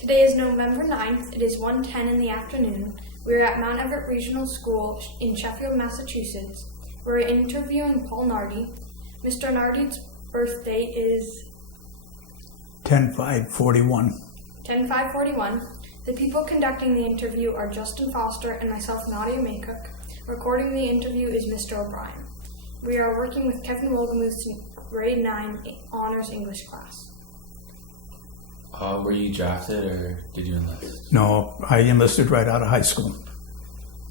Today is November 9th. It is 1:10 in the afternoon. We are at Mount Everett Regional School in Sheffield, Massachusetts. We're interviewing Paul Nardi. Mr. Nardi's birthday is 10/5/41. 10/5/41. The people conducting the interview are Justin Foster and myself, Nadia Maycook. Recording the interview is Mr. O'Brien. We are working with Kevin Wolgamuth's grade 9 honors English class. Were you drafted or did you enlist? No, I enlisted right out of high school,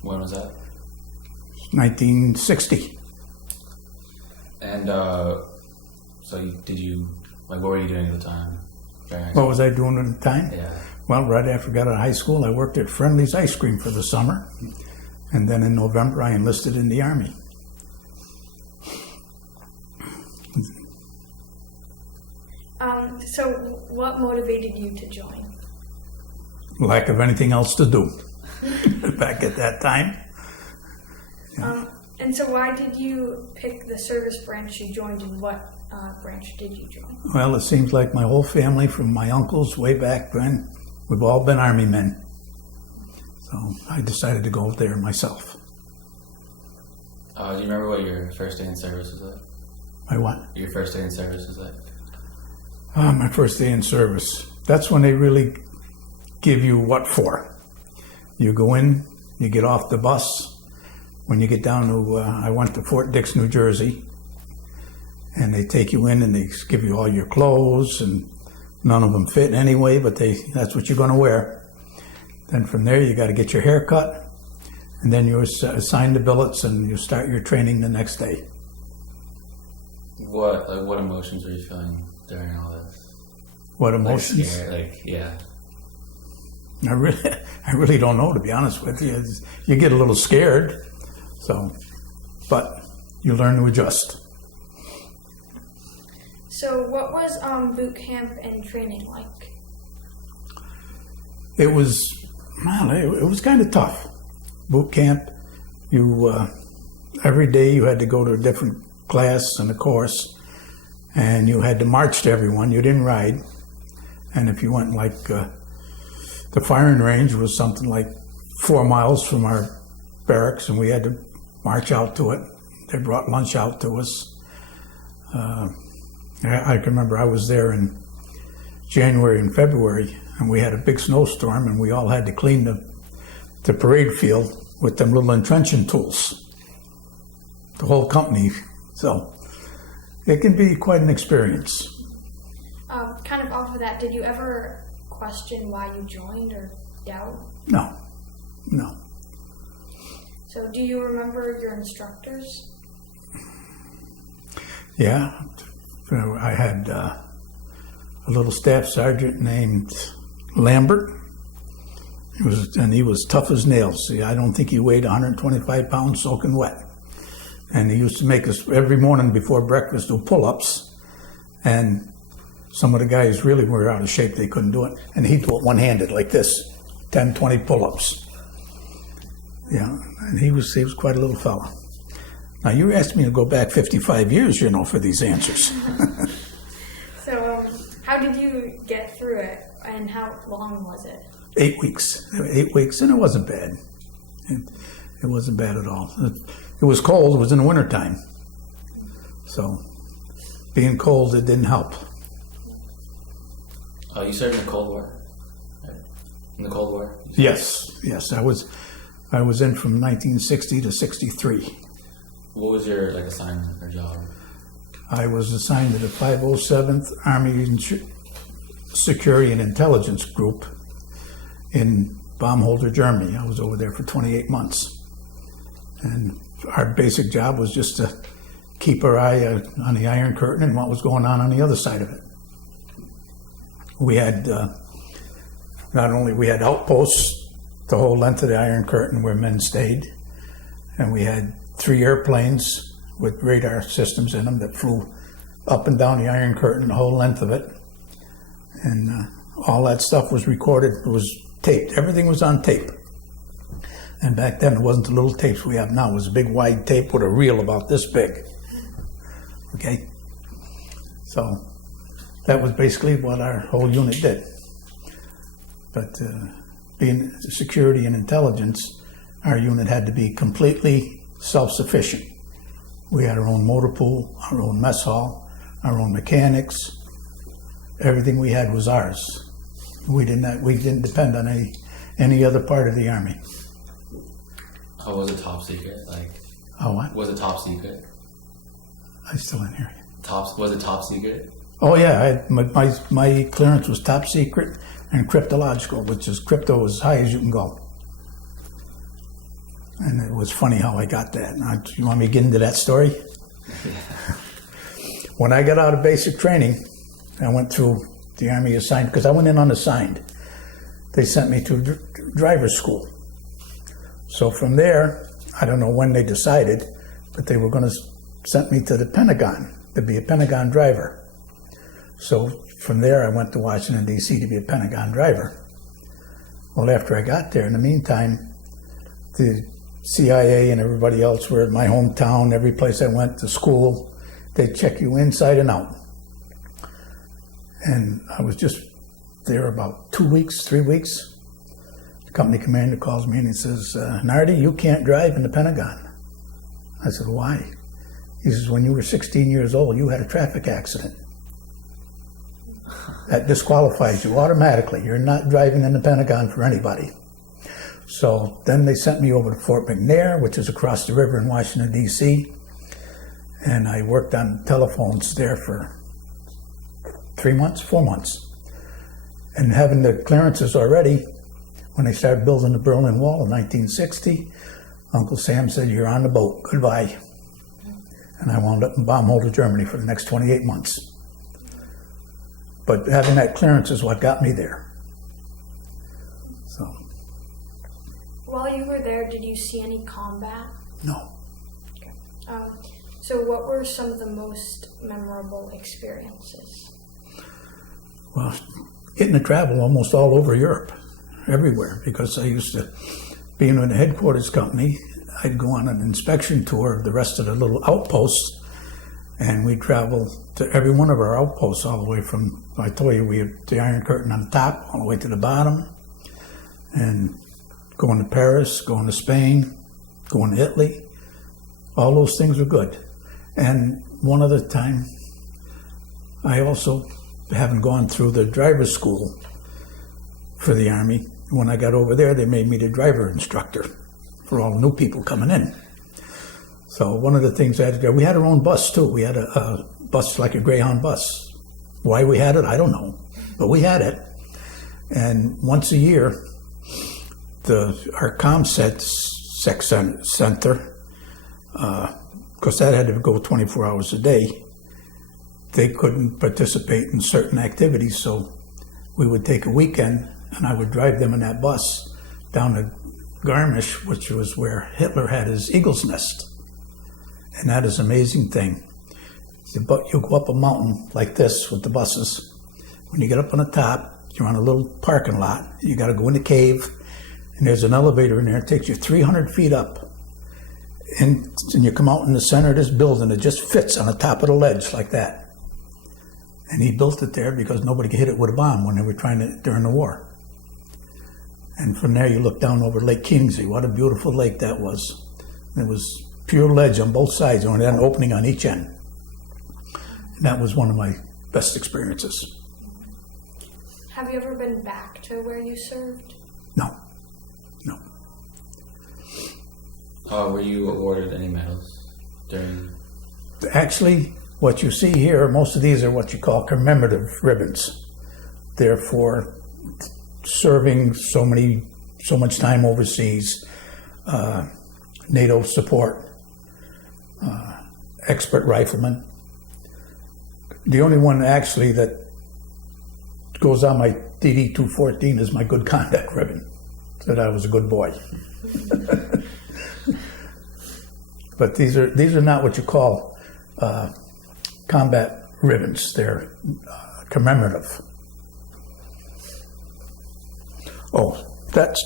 When was that? 1960. And what were you doing at the time? What was I doing at the time? Yeah. Well, right after I got out of high school, I worked at Friendly's Ice Cream for the summer. And then in November, I enlisted in the Army. So what motivated you to join? Lack of anything else to do back at that time. And so why did you pick the service branch you joined, and what branch did you join? Well, it seems like my whole family, from my uncles way back when, we've all been Army men. So I decided to go there myself. Do you remember what your first day in service was like? My what? Your first day in service was like? My first day in service. That's when they really give you what for. You go in, you get off the bus. When you get down to, I went to Fort Dix, New Jersey, and they take you in and they give you all your clothes, and none of them fit anyway, but that's what you're going to wear. Then from there, you got to get your hair cut, and then you're assigned to billets, and you start your training the next day. What emotions were you feeling during all this? What emotions? Yeah. I really don't know, to be honest with you. You get a little scared, but you learn to adjust. So what was boot camp and training like? It was kind of tough. Boot camp, every day you had to go to a different class and a course, and you had to march to everyone. You didn't ride. And if you went the firing range was something like 4 miles from our barracks, and we had to march out to it. They brought lunch out to us. I can remember I was there in January and February, and we had a big snowstorm, and we all had to clean the parade field with them little entrenching tools. The whole company. So it can be quite an experience. Kind of off of that, did you ever question why you joined or doubt? No. So do you remember your instructors? Yeah. I had a little staff sergeant named Lambert. He was tough as nails. See, I don't think he weighed 125 pounds soaking wet. And he used to make us every morning before breakfast do pull-ups. And some of the guys really were out of shape. They couldn't do it. And he'd do it one-handed like this, 10, 20 pull-ups. Yeah, and he was quite a little fella. Now, you asked me to go back 55 years, for these answers. So how did you get through it, and how long was it? 8 weeks. 8 weeks, and it wasn't bad. It wasn't bad at all. It was cold. It was in the wintertime. So being cold, it didn't help. You served in the Cold War? In the Cold War? Yes. I was in from 1960 to 63. What was your assignment or job? I was assigned to the 507th Army Security and Intelligence Group in Baumholder, Germany. I was over there for 28 months. And our basic job was just to keep our eye on the Iron Curtain and what was going on the other side of it. We had, not only we had outposts the whole length of the Iron Curtain where men stayed, and we had 3 airplanes with radar systems in them that flew up and down the Iron Curtain the whole length of it. And all that stuff was recorded. It was taped. Everything was on tape. And back then, it wasn't the little tapes we have now. It was a big wide tape with a reel about this big. Okay? So that was basically what our whole unit did. But being security and intelligence, our unit had to be completely self-sufficient. We had our own motor pool, our own mess hall, our own mechanics. Everything we had was ours. We didn't depend on any other part of the Army. Oh, was it top secret? Oh, what? Was it top secret? I still didn't hear you. Was it top secret? Oh yeah, my clearance was top secret and cryptological, which is crypto as high as you can go. And it was funny how I got that. Now, you want me to get into that story? When I got out of basic training, I went through the Army assigned, because I went in unassigned. They sent me to driver's school. So from there, I don't know when they decided, but they were going to send me to the Pentagon to be a Pentagon driver. So from there, I went to Washington, D.C. to be a Pentagon driver. Well, after I got there, in the meantime, the CIA and everybody else were in my hometown. Every place I went to school, they'd check you inside and out. And I was just there about 2 weeks, 3 weeks. The company commander calls me and he says, Nardi, you can't drive in the Pentagon. I said, why? He says, when you were 16 years old, you had a traffic accident. That disqualifies you automatically. You're not driving in the Pentagon for anybody. So then they sent me over to Fort McNair, which is across the river in Washington, D.C. And I worked on telephones there for 4 months. And having the clearances already, when they started building the Berlin Wall in 1960, Uncle Sam said, you're on the boat, goodbye. And I wound up in Baumholder, Germany for the next 28 months. But having that clearance is what got me there. So. While you were there, did you see any combat? No. Okay. So what were some of the most memorable experiences? Well, getting to travel almost all over Europe, everywhere, because I used to, being in a headquarters company, I'd go on an inspection tour of the rest of the little outposts, and we'd travel to every one of our outposts all the way from, I told you, we had the Iron Curtain on the top, all the way to the bottom, and going to Paris, going to Spain, going to Italy. All those things were good. And one other time, I also, having gone through the driver's school for the Army, when I got over there, they made me the driver instructor for all new people coming in. So one of the things I had to do, we had our own bus too. We had a bus like a Greyhound bus. Why we had it, I don't know, but we had it. And once a year, our ComSec center, because that had to go 24 hours a day, they couldn't participate in certain activities, so we would take a weekend and I would drive them in that bus down to Garmisch, which was where Hitler had his eagle's nest. And that is an amazing thing. You go up a mountain like this with the buses. When you get up on the top, you're on a little parking lot. You got to go in the cave, and there's an elevator in there. It takes you 300 feet up. And you come out in the center of this building. It just fits on the top of the ledge like that. And he built it there because nobody could hit it with a bomb when they were trying to, during the war. And from there you look down over Lake Kingsley. What a beautiful lake that was. It was pure ledge on both sides, only had an opening on each end. And that was one of my best experiences. Have you ever been back to where you served? No. Were you awarded any medals during? Actually, what you see here, most of these are what you call commemorative ribbons. They're for serving so much time overseas, NATO support, expert rifleman. The only one actually that goes on my DD-214 is my good conduct ribbon, that I was a good boy. But these are not what you call combat ribbons. They're commemorative. Oh, that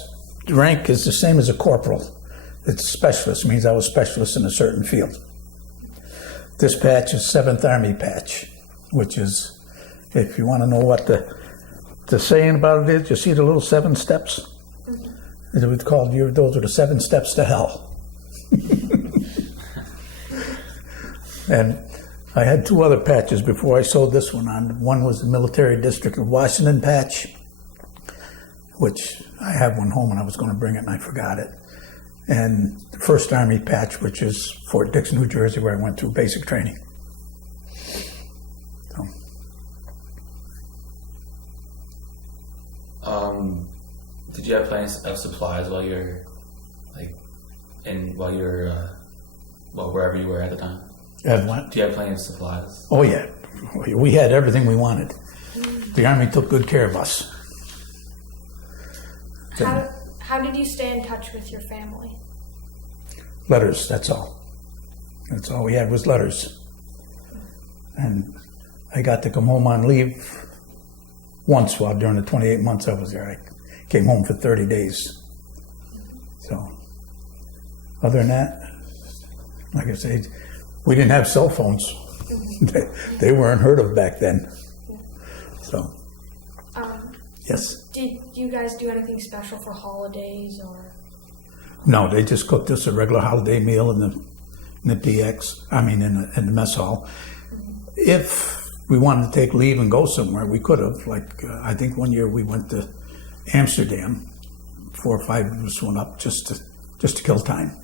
rank is the same as a corporal. It's specialist, means I was specialist in a certain field. This patch is 7th Army patch, which is, if you want to know what the the saying about it is, you see the little 7 steps? It was called, those are the 7 steps to hell. And I had 2 other patches before I sewed this one on. One was the Military District of Washington patch, which I have one home and I was going to bring it and I forgot it. And the 1st Army patch, which is Fort Dix, New Jersey, where I went through basic training. So. Did you have plenty of supplies while you're wherever you were at the time? And what? Do you have plenty of supplies? Oh yeah, we had everything we wanted. The Army took good care of us. How did you stay in touch with your family? Letters, that's all. That's all we had was letters. And I got to come home on leave once while during the 28 months I was there. I came home for 30 days. So, other than that, like I say, we didn't have cell phones. They weren't heard of back then. So, yes. Did you guys do anything special for holidays or? No, they just cooked us a regular holiday meal in the PX, in the mess hall. If we wanted to take leave and go somewhere, we could have. I think one year we went to Amsterdam. 4 or 5 of us went up just to kill time.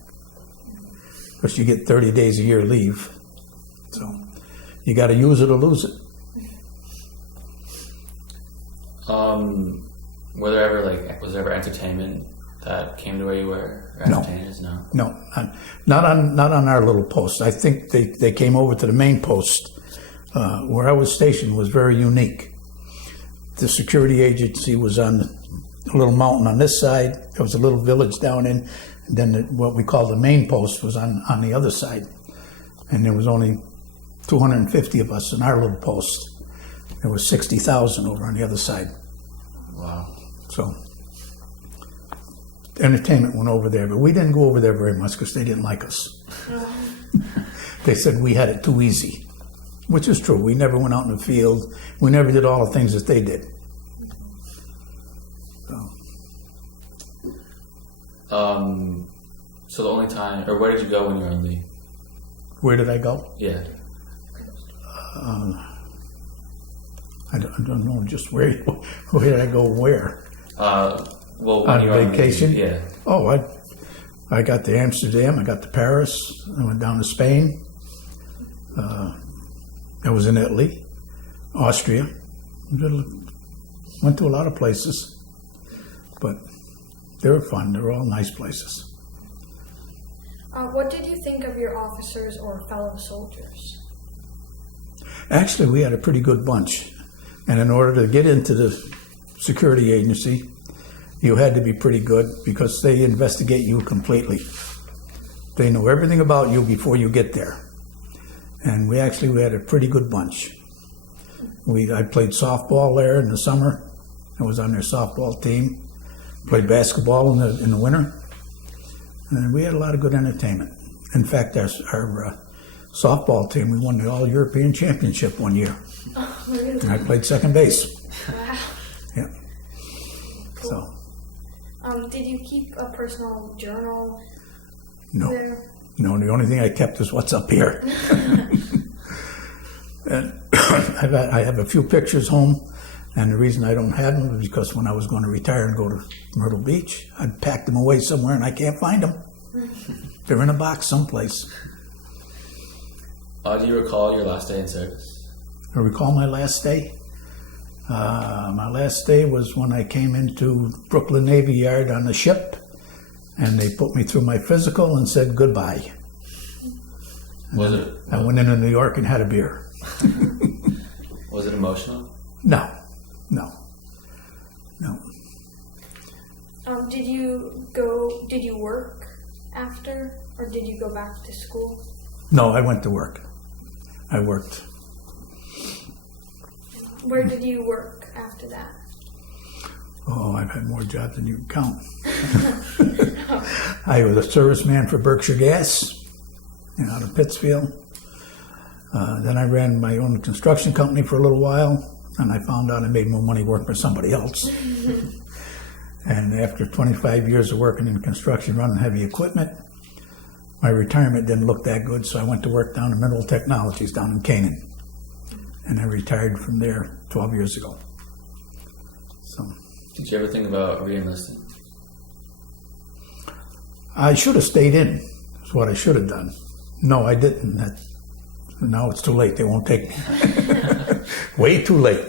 Because you get 30 days a year leave. So you got to use it or lose it. Was there ever entertainment that came to where you were? Or No. entertainers? No. No, not on our little post. I think they came over to the main post. Where I was stationed was very unique. The security agency was on a little mountain on this side. There was a little village down in, and then what we call the main post was on the other side. And there was only 250 of us in our little post. There was 60,000 over on the other side. Wow. So entertainment went over there, but we didn't go over there very much because they didn't like us. They said we had it too easy, which is true. We never went out in the field. We never did all the things that they did. So the only time, or where did you go when you were on leave? Where did I go? Yeah. I don't know just where did I go where? Well, when On you were vacation? On leave, yeah. Oh, I got to Amsterdam. I got to Paris. I went down to Spain. I was in Italy, Austria. Went to a lot of places, but they were fun. They were all nice places. What did you think of your officers or fellow soldiers? Actually, we had a pretty good bunch. And in order to get into the security agency, you had to be pretty good because they investigate you completely. They know everything about you before you get there. And we had a pretty good bunch. I played softball there in the summer. I was on their softball team. Played basketball in the winter. And we had a lot of good entertainment. In fact, our softball team, we won the All-European Championship one year. Oh, really? And I played second base. Wow. Yeah. Cool. So, Did you keep a personal journal no. there? No, the only thing I kept is what's up here. And I have a few pictures home, and the reason I don't have them is because when I was going to retire and go to Myrtle Beach, I'd packed them away somewhere and I can't find them. They're in a box someplace. Do you recall your last day in service? I recall my last day. My last day was when I came into Brooklyn Navy Yard on the ship, and they put me through my physical and said goodbye. I went into New York and had a beer. Was it emotional? No. Did you work after, or did you go back to school? No, I went to work. I worked. Where did you work after that? Oh, I've had more jobs than you can count. I was a serviceman for Berkshire Gas out of Pittsfield. Then I ran my own construction company for a little while. and I found out I made more money working for somebody else. And after 25 years of working in construction, running heavy equipment, my retirement didn't look that good, so I went to work down in Mineral Technologies down in Canaan. And I retired from there 12 years ago. So Did you ever think about re-enlisting? I should have stayed in. That's what I should have done. No, I didn't. Now it's too late. They won't take me. Way too late.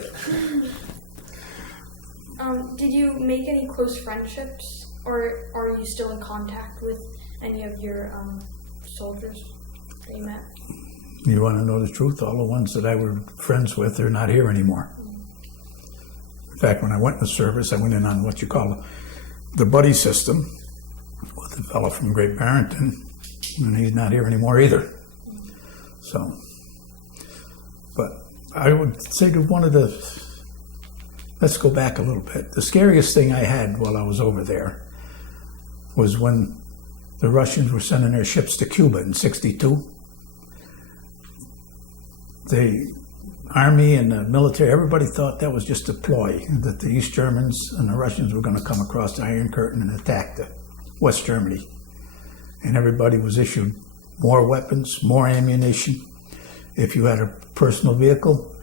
Did you make any close friendships, or are you still in contact with any of your soldiers that you met? You want to know the truth? All the ones that I were friends with are not here anymore. In fact, when I went in the service, I went in on what you call the buddy system with a fellow from Great Barrington, and he's not here anymore either. So, but I would say that let's go back a little bit. The scariest thing I had while I was over there was when the Russians were sending their ships to Cuba in '62. The Army and the military, everybody thought that was just a ploy, that the East Germans and the Russians were going to come across the Iron Curtain and attack West Germany. And everybody was issued more weapons, more ammunition. If you had a personal vehicle,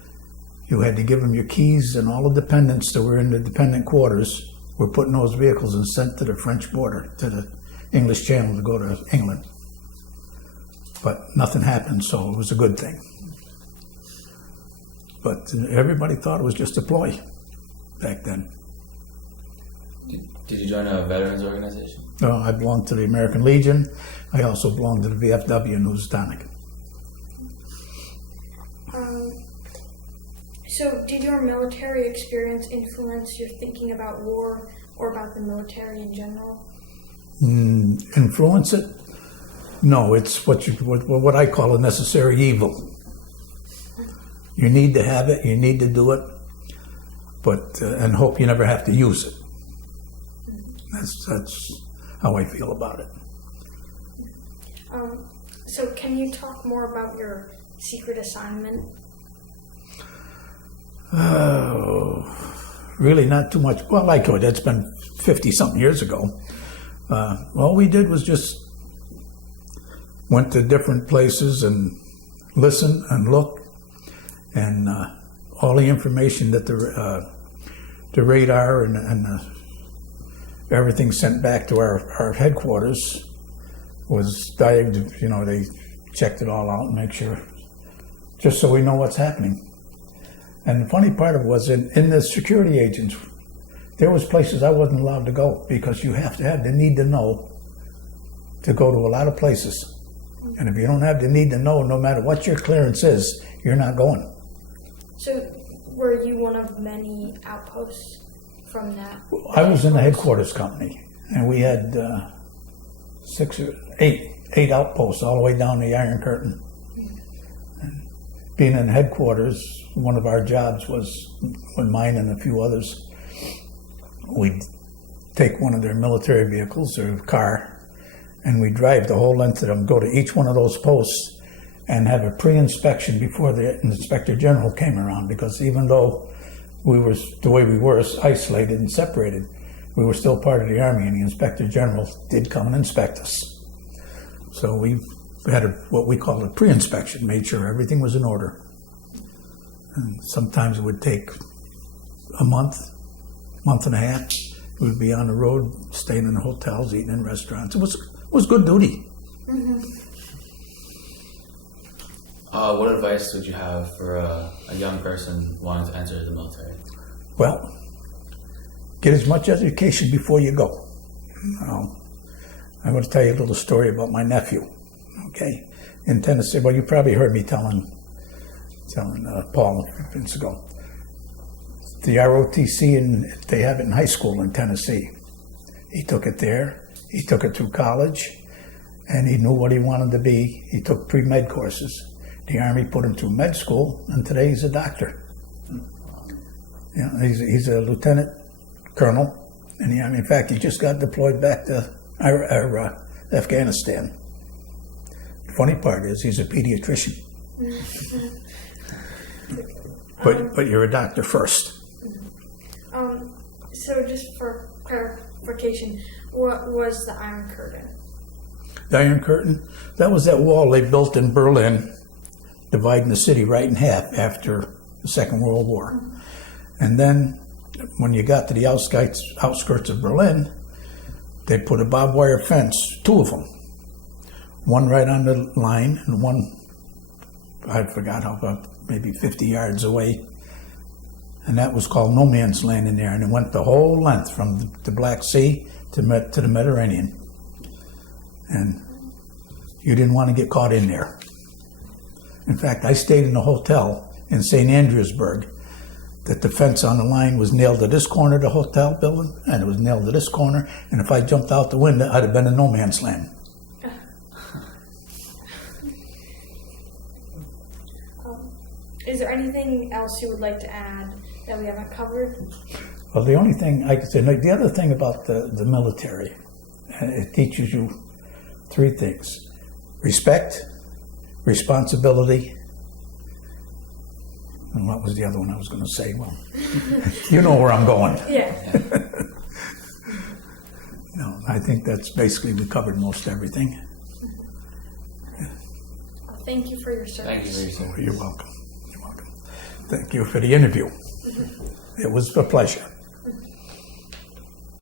you had to give them your keys, and all the dependents that were in the dependent quarters were put in those vehicles and sent to the French border, to the English Channel to go to England. But nothing happened, so it was a good thing. But everybody thought it was just a ploy back then. Did you join a veterans organization? No, I belonged to the American Legion. I also belonged to the VFW in Housatonic. So did your military experience influence your thinking about war or about the military in general? Influence it? No, it's what I call a necessary evil. You need to have it, you need to do it, but and hope you never have to use it. That's how I feel about it. So can you talk more about your secret assignment? Really not too much. Well, I could. That's been 50-something years ago. All we did was just went to different places and listened and looked, and all the information that the radar and everything sent back to our headquarters was diagnosed. You know, they checked it all out and make sure, just so we know what's happening. And the funny part of it was in the security agents, there was places I wasn't allowed to go because you have to have the need to know to go to a lot of places. And if you don't have the need to know, no matter what your clearance is, you're not going. So were you one of many outposts from that? I was in the headquarters company, and we had 6 or 8 outposts all the way down the Iron Curtain. And being in headquarters, one of our jobs was, with mine and a few others, we'd take one of their military vehicles or car, and we'd drive the whole length of them, go to each one of those posts, and have a pre-inspection before the Inspector General came around, because even though we were, the way we were, isolated and separated, we were still part of the Army, and the Inspector General did come and inspect us. So we had what we called a pre-inspection, made sure everything was in order. And sometimes it would take a month and a half. We'd be on the road, staying in hotels, eating in restaurants. It was good duty. Mm-hmm. What advice would you have for a young person wanting to enter the military? Well, get as much education before you go. I'm going to tell you a little story about my nephew. Okay, in Tennessee. Well, you probably heard me telling Paul a few minutes ago. The ROTC, and they have it in high school in Tennessee. He took it there. He took it through college, and he knew what he wanted to be. He took pre-med courses. The Army put him through med school, and today he's a doctor. Yeah, he's a lieutenant colonel in the Army. In fact, he just got deployed back to Afghanistan. The funny part is he's a pediatrician. but you're a doctor first. So just for clarification, what was the Iron Curtain? The Iron Curtain, that was that wall they built in Berlin, dividing the city right in half after the Second World War. And then when you got to the outskirts of Berlin, they put a barbed wire fence, two of them. One right on the line and one, I forgot how, about maybe 50 yards away. And that was called no man's land in there. And it went the whole length from the Black Sea to the Mediterranean. And you didn't want to get caught in there. In fact, I stayed in a hotel in St. Andrewsburg that the fence on the line was nailed to this corner of the hotel building, and it was nailed to this corner, and if I jumped out the window, I'd have been in no man's land. Is there anything else you would like to add that we haven't covered? Well, the only thing I could say, like the other thing about the military, it teaches you three things: respect, responsibility, and what was the other one I was going to say? Well, you know where I'm going. Yeah. No, I think that's basically, we covered most everything. Well, thank you for your service. Thank you for your service. You're welcome. You're welcome. Thank you for the interview. It was a pleasure.